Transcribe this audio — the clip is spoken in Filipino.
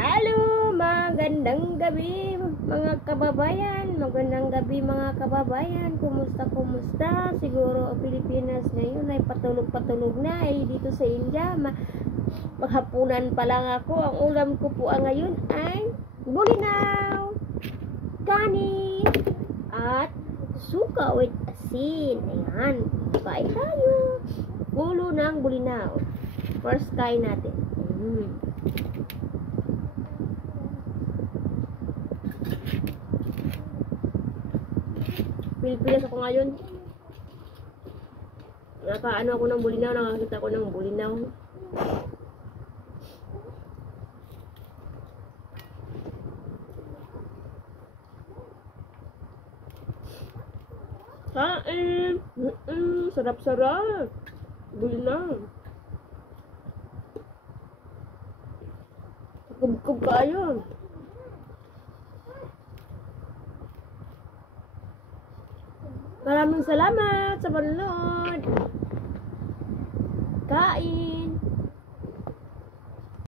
Hello, magandang gabi mga kababayan. Magandang gabi mga kababayan. Kumusta? Siguro ang Pilipinas ngayon ay patulog na dito sa India. Maghapunan pa lang ako. Ang ulam ko po ngayon ay bulinaw, kanin, at suka with asin. Ayan, kain tayo. Ulo ng bulinaw. First kain natin. Pilipinas ako ngayon. Nakaano ako ng bulinaw, nakakita ko ng bulinaw. Kain! Sarap-sarap! Bulinaw. Kub-kub kayo. Maraming salamat sa panonood. Kain!